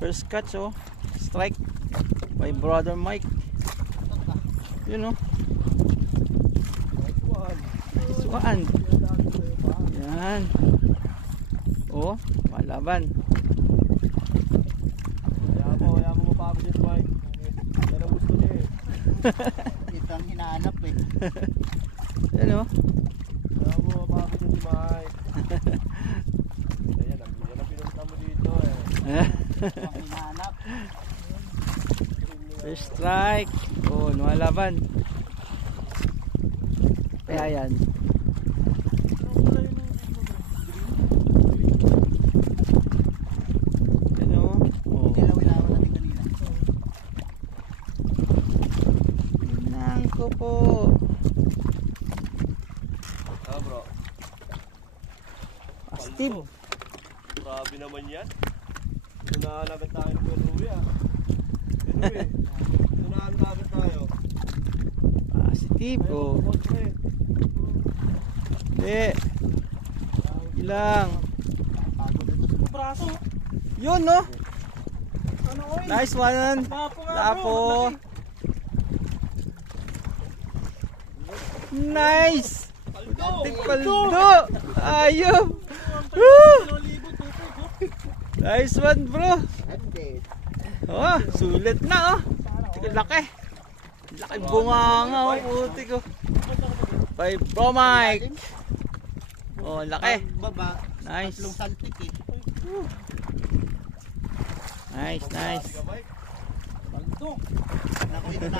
First catch, oh. Strike by brother Mike. Yun, oh. Nice one. Yan. Oh, malaban. Kaya mo mapapagod dito, Mike. Yan ang gusto niya eh. Ito ang hinahanap eh. Yan, oh. Kaya mo mapapagod dito, Mike. Yan ang pinunta mo dito eh. Ito ang hinahanap. First strike. Oh, lumalaban. Kaya yan. Yan, oh. Oh. Kilawin naman natin kanina. Nang ko po. Ah, bro. Astig. Grabe naman yan. Tunahan agad tayo ng Peruwi ah. Peruwi. Tunahan agad tayo. Astig. Oh. Kontre. Hindi. Ilang. Pagod ito sa Braso. Yun, no? Ano oil? Nice one. Lapo nga bro. Lapo. Nice. Ating paldo. Ayop. Woo! Nice one, bro. Hindi. Oh, sulit na, oh. Laki. Laki bunganga, oh. Puti ko. By Bro Mike. Oh, laki. Baba. Nice. Tatlong saltik eh. Nice, nice. Mike. Naku, ito na.